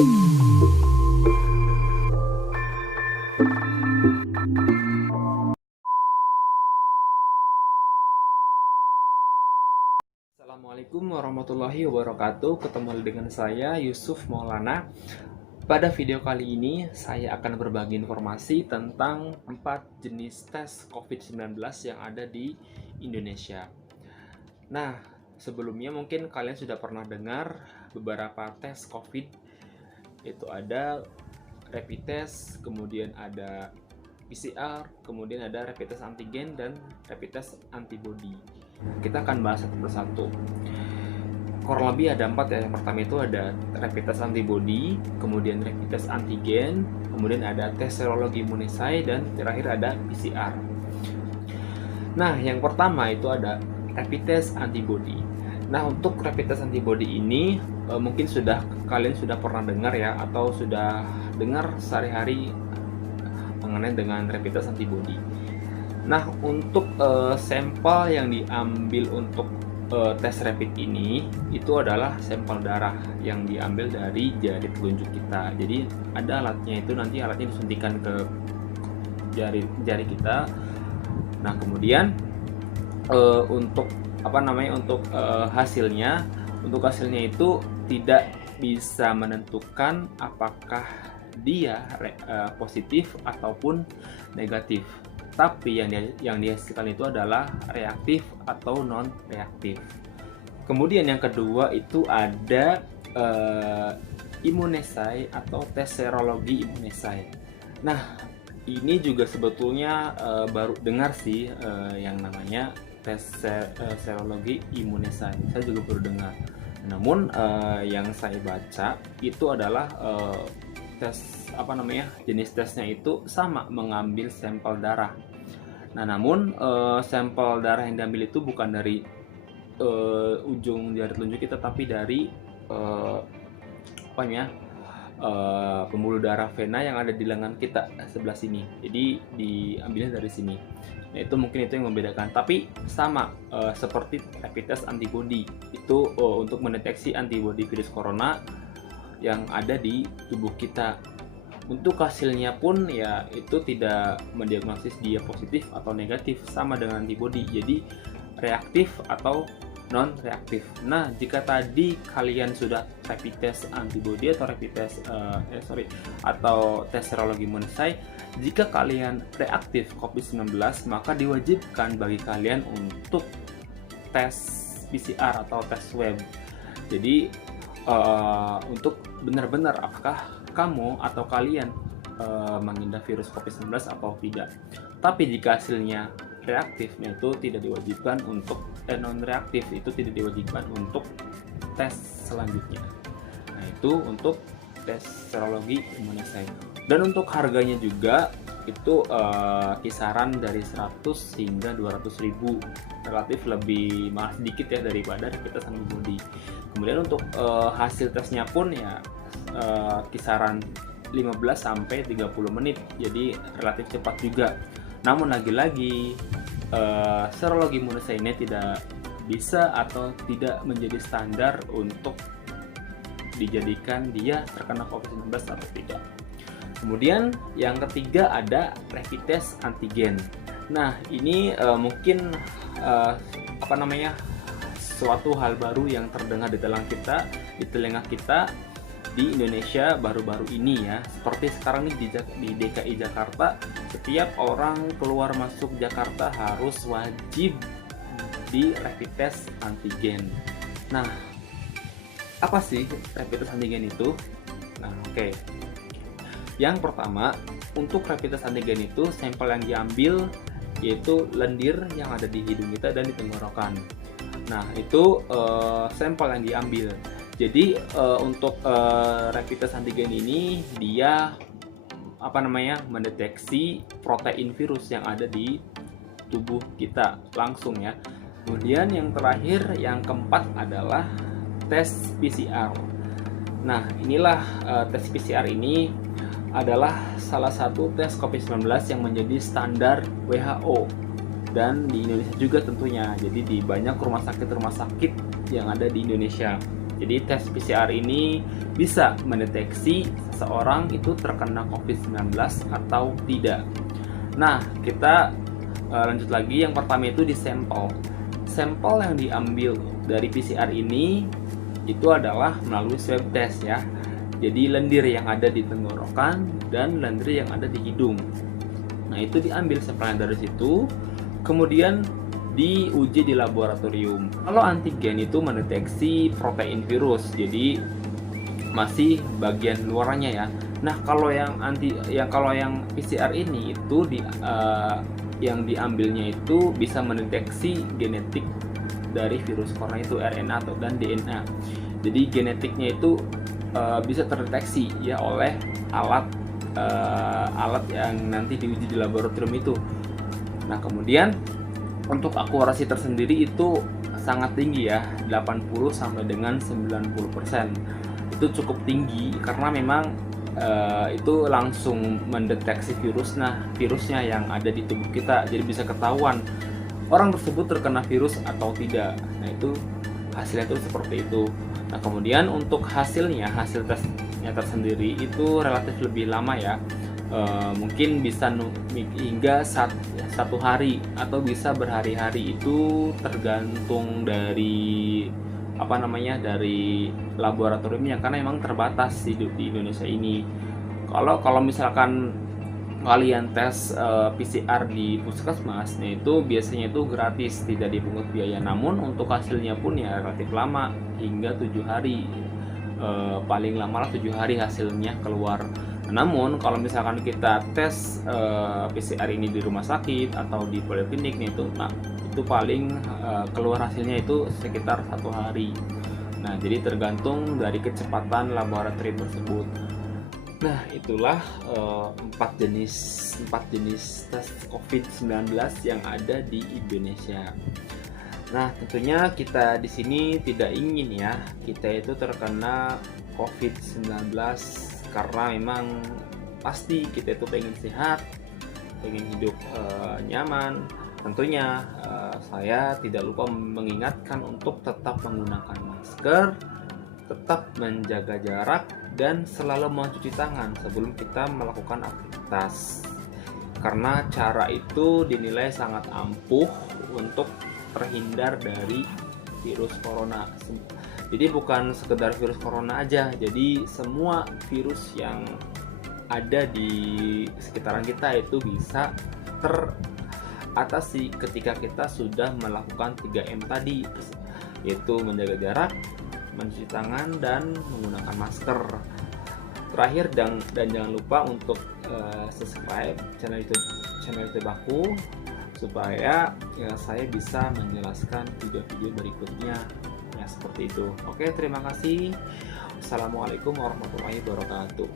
Assalamualaikum warahmatullahi wabarakatuh. Ketemu dengan saya Yusuf Maulana. Pada video kali ini saya akan berbagi informasi tentang 4 jenis tes COVID-19 yang ada di Indonesia. Nah, sebelumnya mungkin kalian sudah pernah dengar beberapa tes COVID. Itu ada rapid test, kemudian ada PCR, kemudian ada rapid test antigen dan rapid test antibody. Kita akan bahas satu persatu. Kurang lebih ada 4 ya. Yang pertama itu ada rapid test antibody, kemudian rapid test antigen, kemudian ada tes serologi imunisasi, dan terakhir ada PCR. Nah, yang pertama itu ada rapid test antibody. Nah, untuk rapid test antibody ini mungkin kalian sudah pernah dengar ya, atau sudah dengar sehari-hari mengenai dengan rapid test antibody. Nah, untuk sampel yang diambil untuk tes rapid ini itu adalah sampel darah yang diambil dari jari telunjuk kita. Jadi ada alatnya, itu nanti alatnya disuntikan ke jari kita. Nah, kemudian untuk hasilnya itu tidak bisa menentukan apakah dia positif ataupun negatif. Tapi yang dihasilkan itu adalah reaktif atau non reaktif. Kemudian yang kedua itu ada imunisasi atau tes serologi imunisasi. Nah, ini juga sebetulnya baru dengar sih yang namanya tes serologi imunisasi. Saya juga baru dengar. Namun yang saya baca itu adalah jenis tesnya itu sama, mengambil sampel darah. Nah, namun sampel darah yang diambil itu bukan dari ujung jari telunjuk kita, tapi dari pembuluh darah vena yang ada di lengan kita sebelah sini. Jadi diambilnya dari sini. Nah, itu mungkin itu yang membedakan. Tapi sama seperti rapid test antibody itu untuk mendeteksi antibody virus corona yang ada di tubuh kita. Untuk hasilnya pun ya itu tidak mendiagnosis dia positif atau negatif, sama dengan antibody. Jadi reaktif atau non reaktif. Nah, jika tadi kalian sudah rapid test antibody atau atau tes serologi imunisasi, jika kalian reaktif COVID-19, maka diwajibkan bagi kalian untuk tes PCR atau tes swab. Jadi untuk benar-benar apakah kamu atau kalian mengidap virus COVID-19 atau tidak. Tapi jika hasilnya reaktifnya itu tidak diwajibkan untuk non reaktif itu tidak diwajibkan untuk tes selanjutnya. Nah, itu untuk tes serologi imunisasi. Dan untuk harganya juga itu kisaran dari 100 hingga 200 ribu, relatif lebih mahal sedikit ya daripada rapid test antibody. Kemudian untuk hasil tesnya pun ya kisaran 15 sampai 30 menit, jadi relatif cepat juga. Namun lagi-lagi serologi imunisasi ini tidak bisa atau tidak menjadi standar untuk dijadikan dia terkena COVID-19 atau tidak. Kemudian yang ketiga ada rapid test antigen. Nah, ini mungkin suatu hal baru yang terdengar di telinga kita di Indonesia baru-baru ini ya. Seperti sekarang nih di DKI Jakarta, setiap orang keluar masuk Jakarta harus wajib di rapid test antigen. Nah, apa sih rapid test antigen itu? Nah, oke. Yang pertama, untuk rapid test antigen itu sampel yang diambil yaitu lendir yang ada di hidung kita dan di tenggorokan. Nah, itu sampel yang diambil. Jadi untuk rapid test antigen ini dia mendeteksi protein virus yang ada di tubuh kita langsung ya. Kemudian yang terakhir, yang keempat adalah tes PCR. Nah, inilah tes PCR ini adalah salah satu tes COVID-19 yang menjadi standar WHO dan di Indonesia juga tentunya. Jadi di banyak rumah sakit yang ada di Indonesia. Jadi tes PCR ini bisa mendeteksi seseorang itu terkena COVID-19 atau tidak. Nah, kita lanjut lagi. Yang pertama itu di sampel. Sampel yang diambil dari PCR ini itu adalah melalui swab test ya. Jadi lendir yang ada di tenggorokan dan lendir yang ada di hidung. Nah, itu diambil sampelnya dari situ, kemudian diuji di laboratorium. Kalau antigen itu mendeteksi protein virus, jadi masih bagian luarnya ya. Nah, kalau yang PCR ini itu yang diambilnya itu bisa mendeteksi genetik dari virus corona itu, RNA dan DNA. Jadi genetiknya itu bisa terdeteksi ya oleh alat yang nanti diuji di laboratorium itu. Nah, kemudian untuk akurasi tersendiri itu sangat tinggi ya, 80 sampai dengan 90%. Itu cukup tinggi karena memang itu langsung mendeteksi virus. Nah, virusnya yang ada di tubuh kita, jadi bisa ketahuan orang tersebut terkena virus atau tidak. Nah, itu hasilnya itu seperti itu. Nah, kemudian untuk hasil tesnya tersendiri itu relatif lebih lama ya, mungkin bisa hingga satu hari atau bisa berhari-hari, itu tergantung dari dari laboratoriumnya, karena memang terbatas di Indonesia ini. Kalau misalkan kalian tes PCR di puskesmas, nah itu biasanya itu gratis, tidak dipungut biaya. Namun untuk hasilnya pun ya relatif lama, hingga 7 hari, paling lama lah 7 hari hasilnya keluar. Namun kalau misalkan kita tes PCR ini di rumah sakit atau di poliklinik, itu paling keluar hasilnya itu sekitar 1 hari. Nah, jadi tergantung dari kecepatan laboratorium tersebut. Nah, itulah 4 jenis tes COVID-19 yang ada di Indonesia. Nah, tentunya kita di sini tidak ingin ya kita itu terkena COVID-19, karena memang pasti kita itu pengen sehat, pengen hidup nyaman. Tentunya saya tidak lupa mengingatkan untuk tetap menggunakan masker, tetap menjaga jarak, dan selalu mencuci tangan sebelum kita melakukan aktivitas, karena cara itu dinilai sangat ampuh untuk terhindar dari virus corona. Jadi bukan sekedar virus corona aja, jadi semua virus yang ada di sekitaran kita itu bisa teratasi ketika kita sudah melakukan 3M tadi, yaitu menjaga jarak, mencuci tangan, dan menggunakan masker. Terakhir, dan jangan lupa untuk subscribe channel YouTube aku, supaya ya saya bisa menjelaskan video-video berikutnya ya, seperti itu. Oke, terima kasih. Assalamualaikum warahmatullahi wabarakatuh.